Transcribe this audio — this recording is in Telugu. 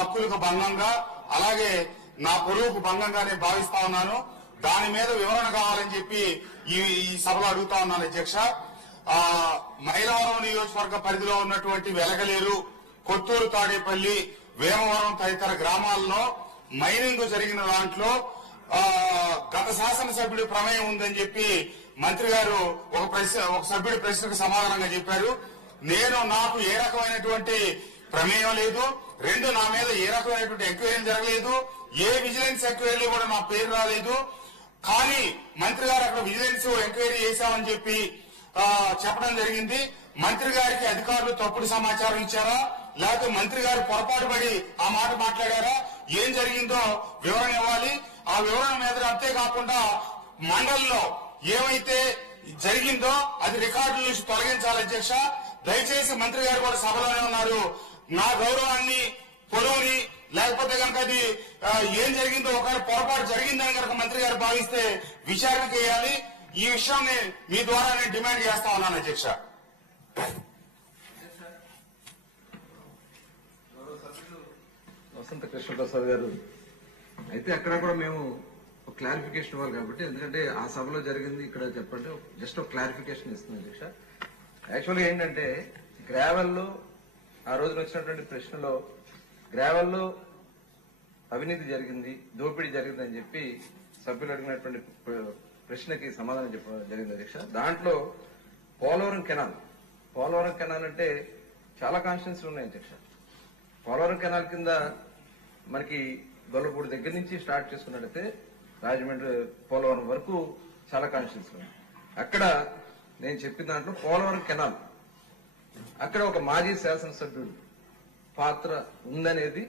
హక్కులకు భంగంగా అలాగే నా పొరుగుకు భంగంగా నేను భావిస్తా ఉన్నాను దాని మీద వివరణ కావాలని చెప్పి ఈ ఈ సభలో అడుగుతా ఉన్నాను అధ్యక్ష మైలవరం నియోజకవర్గ పరిధిలో ఉన్నటువంటి వెలగలేరు కొత్తూరు తాడేపల్లి వేమవరం తదితర గ్రామాల్లో మైనింగ్ జరిగిన దాంట్లో గత శాసనసభ్యుడి ప్రమేయం ఉందని చెప్పి మంత్రి గారు ఒక ప్రశ్న ఒక సభ్యుడి ప్రశ్నకు సమాధానంగా చెప్పారు నేను నాకు ఏ రకమైనటువంటి ప్రమేయం లేదు రెండు నా మీద ఏ రకమైనటువంటి ఎంక్వైరీ జరగలేదు ఏ విజిలెన్స్ ఎంక్వైరీలో కూడా నా పేరు రాలేదు కానీ మంత్రి గారు అక్కడ విజిలెన్స్ ఎంక్వైరీ చేశామని చెప్పి చెప్పడం జరిగింది మంత్రి గారికి అధికారులు తప్పుడు సమాచారం ఇచ్చారా లేకపోతే మంత్రి గారు పొరపాటు పడి ఆ మాట మాట్లాడారా ఏం జరిగిందో వివరణ ఇవ్వాలి ఆ వివరణ మీద అంతే కాకుండా మండలిలో ఏమైతే జరిగిందో అది రికార్డుల నుంచి తొలగించాలి అధ్యక్ష దయచేసి మంత్రి గారు కూడా సభలోనే ఉన్నారు నా గౌరవాన్ని పొరువుని లేకపోతే కనుక అది ఏం జరిగిందో ఒకవేళ పొరపాటు జరిగిందని కనుక మంత్రి గారు భావిస్తే విచారణ చేయాలి ఈ విషయాన్ని మీ ద్వారా నేను డిమాండ్ చేస్తా ఉన్నాను అధ్యక్ష వసంత కృష్ణప్రసాద్ గారు అయితే అక్కడ కూడా మేము ఒక క్లారిఫికేషన్ ఇవ్వాలి కాబట్టి ఎందుకంటే ఆ సభలో జరిగింది ఇక్కడ చెప్పండి జస్ట్ ఒక క్లారిఫికేషన్ ఇస్తుంది అధ్యక్ష యాక్చువల్గా ఏంటంటే గ్రావెల్లో ఆ రోజు వచ్చినటువంటి ప్రశ్నలో గ్రావెల్లో అవినీతి జరిగింది దోపిడీ జరిగిందని చెప్పి సభ్యులు అడిగినటువంటి ప్రశ్నకి సమాధానం చెప్పడం జరిగింది అధ్యక్ష దాంట్లో పోలవరం కెనాల్ పోలవరం కెనాల్ అంటే చాలా కాన్స్టిట్యూన్స్ ఉన్నాయి అధ్యక్ష పోలవరం కెనాల్ కింద మనకి గొల్లపూడి దగ్గర నుంచి స్టార్ట్ చేసుకున్నట్లయితే రాజమండ్రి పోలవరం వరకు చాలా కాన్స్టిట్యూన్స్ ఉన్నాయి అక్కడ నేను చెప్పిన దాంట్లో పోలవరం కెనాల్ అక్కడ ఒక మాజీ శాసనసభ్యుడు పాత్ర ఉందనేది